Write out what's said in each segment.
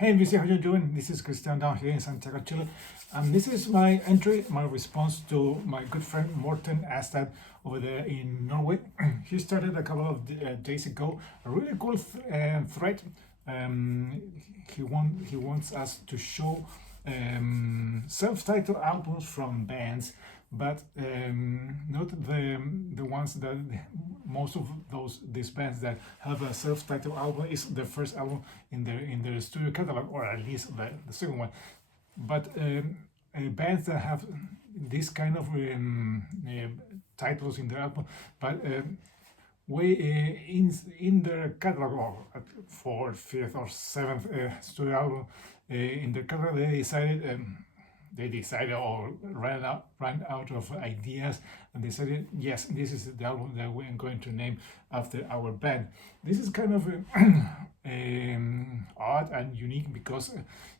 Hey VC, how you doing? This is Christian down here in Santiago, Chile. This is my entry, my response to my good friend Morten Astad over there in Norway. He started a couple of days ago a really cool thread. He wants us to show self-titled albums from bands, but not the ones that most of these bands that have a self-titled album is their first album in their studio catalog, or at least the second one. But bands that have this kind of titles in their album, but way in their catalog, or at fourth, fifth, or seventh studio album in their catalog, they decided or ran out of ideas and decided, yes, this is the album that we're going to name after our band. This is kind of odd and unique because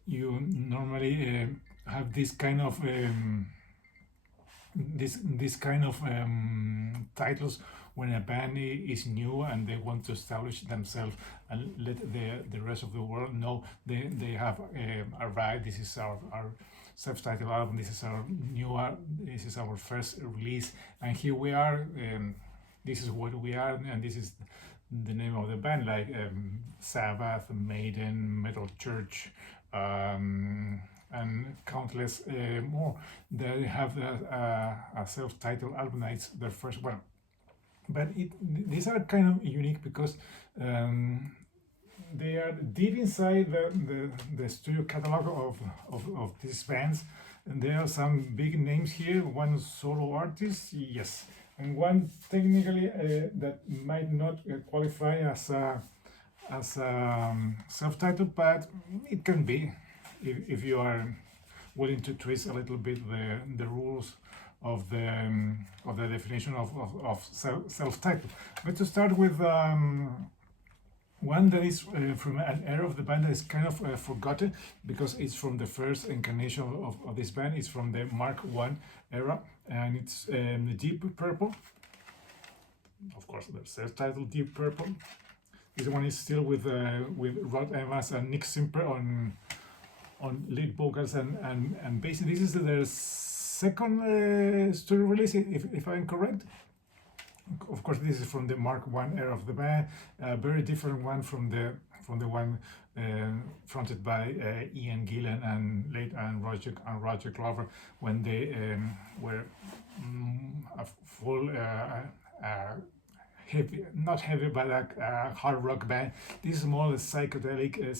you normally have this kind of titles when a band is new and they want to establish themselves and let the rest of the world know they have arrived. This is our self-titled album. This is our first release, and here we are. This is what we are, and this is the name of the band, like Sabbath, Maiden, Metal Church, and countless more. They have a self-titled album. It's their first one, but these are kind of unique because they are deep inside the studio catalog of these bands, and there are some big names here. One solo artist, yes, and one technically that might not qualify as a self-titled, but it can be if you are willing to twist a little bit the rules of the definition of self-titled. But to start with one that is from an era of the band that is kind of forgotten because it's from the first incarnation of this band. It's from the Mark I era, and it's Deep Purple. Of course, the self-titled Deep Purple. This one is still with Rod Evans and Nick Simper on lead vocals and bass. This is their second studio release, if I'm correct. Of course, this is from the Mark I era of the band, a very different one from the one fronted by Ian Gillan and Roger Glover when they were a full heavy, not heavy, but a hard rock band. This is more psychedelic,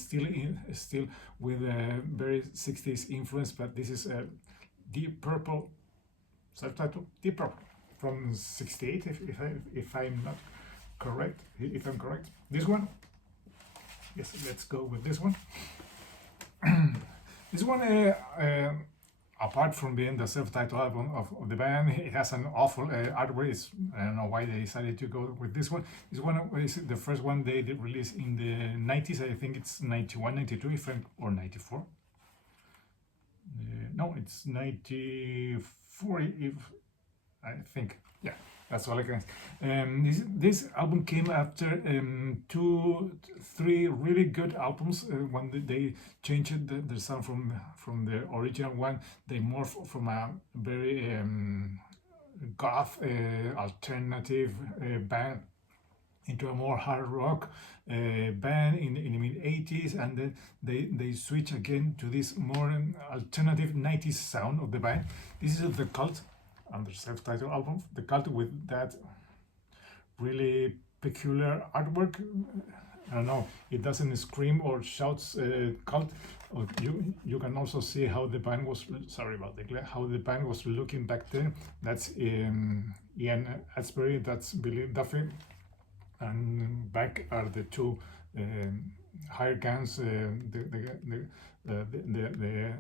still with a very 60s influence, but this is Deep Purple, self-titled Deep Purple, from 68, if I'm not correct, if I'm correct. This one, yes, let's go with this one. This one, apart from being the self-titled album of the band, it has an awful artwork. I don't know why they decided to go with this one. This one is the first one they did release in the 90s. I think it's 91, 92, or 94. No, it's 94, if I think. Yeah, that's all I can. This album came after 3 really good albums. When they changed the sound from the original one, they morphed from a very goth alternative band into a more hard rock band in the mid-80s, and then they switch again to this more alternative 90s sound of the band. This is The Cult, under self-titled album, The Cult, with that really peculiar artwork. I don't know, it doesn't scream or shouts cult. You can also see how the band was, sorry about the glare, how the band was looking back then. That's Ian Asbury, that's Billy Duffy, and back are the two hired guns, the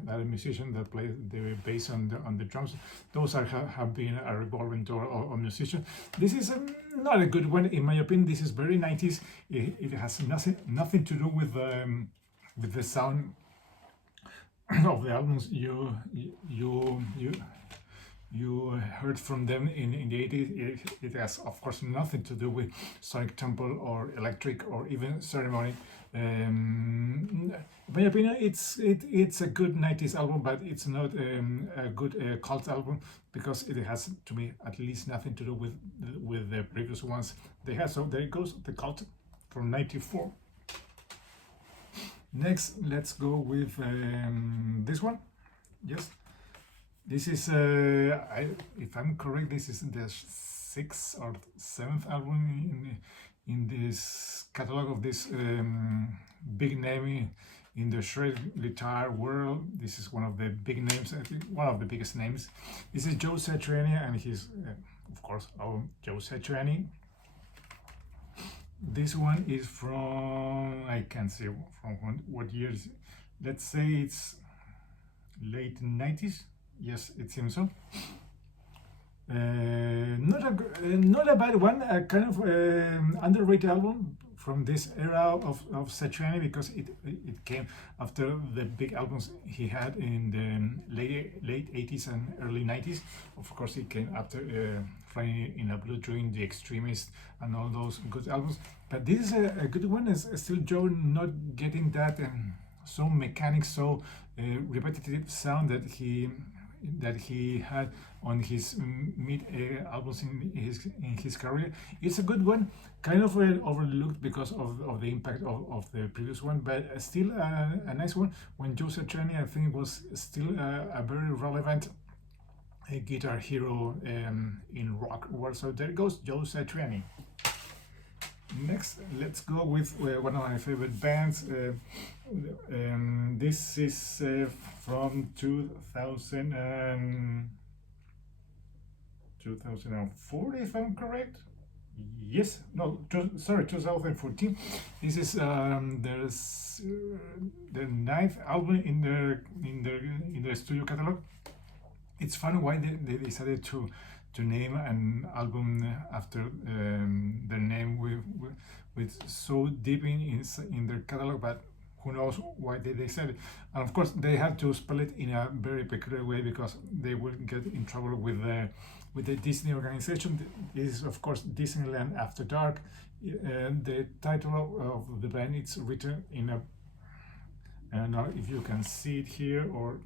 other musician that plays the bass on the drums. Those have been a revolving door of musicians. This is not a good one, in my opinion. This is very 90s. It has nothing to do with the sound of the albums you heard from them in the 80s. It has, of course, nothing to do with Sonic Temple or Electric or even Ceremony. In my opinion, it's a good 90s album, but it's not a good cult album because it has, to me, at least nothing to do with the previous ones they had. So there it goes, the cult from '94. Next, let's go with this one. Yes, this is, if I'm correct, this is the 6th or 7th album in this catalog of this big name in the shred guitar world. This is one of the big names, I think, one of the biggest names. This is Joe Satriani and his, of course, our Joe Satriani. This one is from, I can't say from what years. Let's say it's late 90s. Yes, it seems so. Not a bad one, a kind of underrated album from this era of Satriani because it came after the big albums he had in the late 80s and early 90s. Of course, it came after Flying in a Blue Dream, The Extremist, and all those good albums. But this is a good one. Is still Joe not getting that so mechanic, so repetitive sound that he had on his mid albums in his career. It's a good one, kind of overlooked because of the impact of the previous one, but still a nice one. When Joe Satriani, I think, was still a very relevant guitar hero in rock world. So there goes Joe Satriani. Next, let's go with one of my favorite bands. This is from 2004, if I'm correct. Yes, no, sorry, 2014. This is the 9th album in the studio catalog. It's funny why they decided to name an album after their name with so deep in their catalog, but who knows why they said it. And of course they had to spell it in a very peculiar way because they would get in trouble with the Disney organization. This is, of course, Disneyland After Dark. The title of the band, it's written in a, I don't know if you can see it here or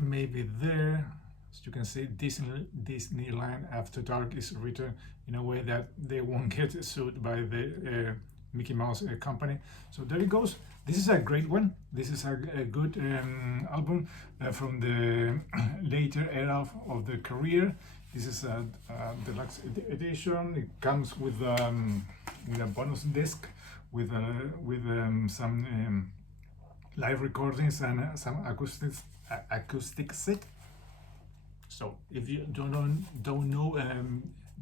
maybe there. As you can see, Disneyland After Dark is written in a way that they won't get sued by the Mickey Mouse company. So there it goes. This is a great one. This is a good album from the later era of the career. This is a deluxe edition. It comes with a bonus disc with some live recordings and some acoustic set. So if you don't know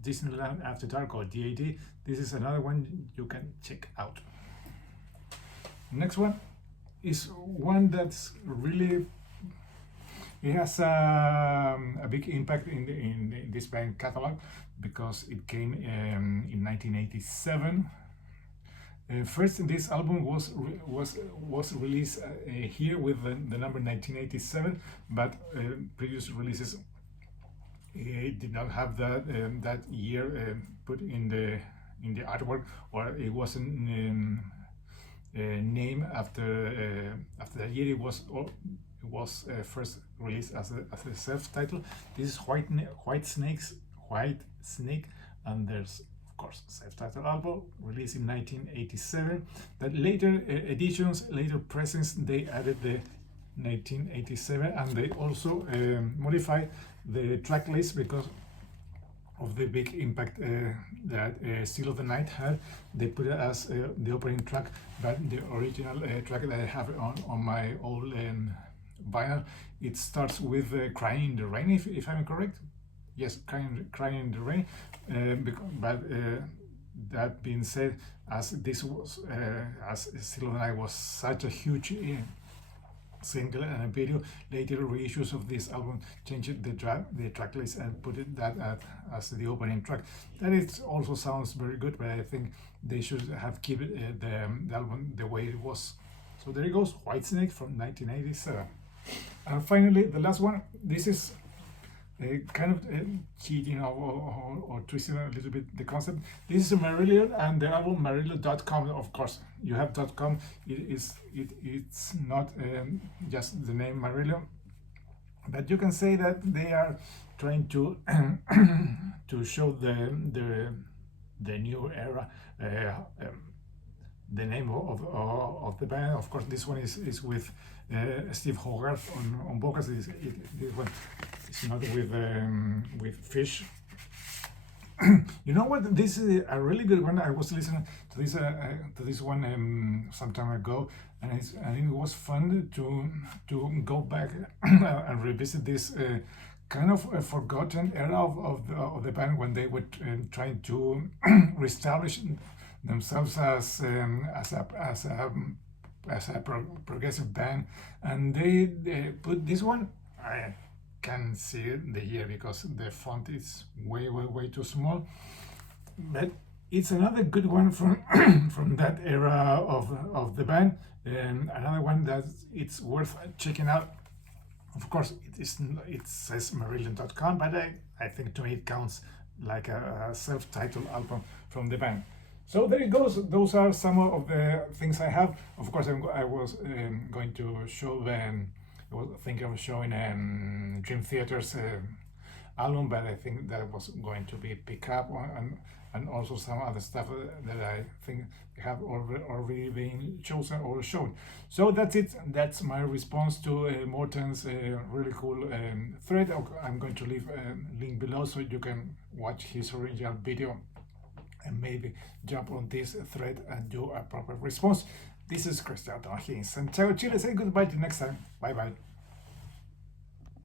Disneyland After Dark or DAD, this is another one you can check out. Next one is one that's really, it has a big impact in this band catalog because it came in 1987. First, this album was released here with the number 1987, but previous releases it did not have that year put in the artwork, or it wasn't named after that year. It was first released as a self-title. This is White Snake, and there's, of course, self-titled album released in 1987. That later editions, later pressings, they added the 1987, and they also modified the track list because of the big impact that Still of the Night had. They put it as the opening track, but the original track that I have on my old vinyl, it starts with Crying in the Rain, if I'm correct. Yes, Crying in the Rain. But that being said, as this was, as Still of the Night was such a huge single and a video, later reissues of this album changed the track list and put it as the opening track. That it also sounds very good, but I think they should have kept the album the way it was. So there it goes, Whitesnake from 1987. And finally, the last one. This is kind of cheating or twisting a little bit the concept. This is Marillion and the album Marillion.com. Of course, you have .com. It's not just the name Marillion, but you can say that they are trying to to show the new era. The name of the band, of course, this one is with Steve Hogarth on vocals. This one is not with Fish. You know what? This is a really good one. I was listening to this one some time ago, and it was fun to go back and revisit this kind of a forgotten era of the band when they were trying to reestablish themselves as a progressive band, and they put this one. I can see the year because the font is way too small, but it's another good one from from that era of the band, and another one that it's worth checking out. Of course, it says Marillion.com, but I think to me it counts like a self-titled album from the band. So there it goes. Those are some of the things I have. Of course, I was going to show them. I was thinking of showing Dream Theater's album, but I think that was going to be pick up and also some other stuff that I think have already been chosen or shown. So that's it. That's my response to Morten's really cool thread. I'm going to leave a link below so you can watch his original video and maybe jump on this thread and do a proper response. This is Cristiano here in Santiago, Chile. Say goodbye till next time. Bye bye.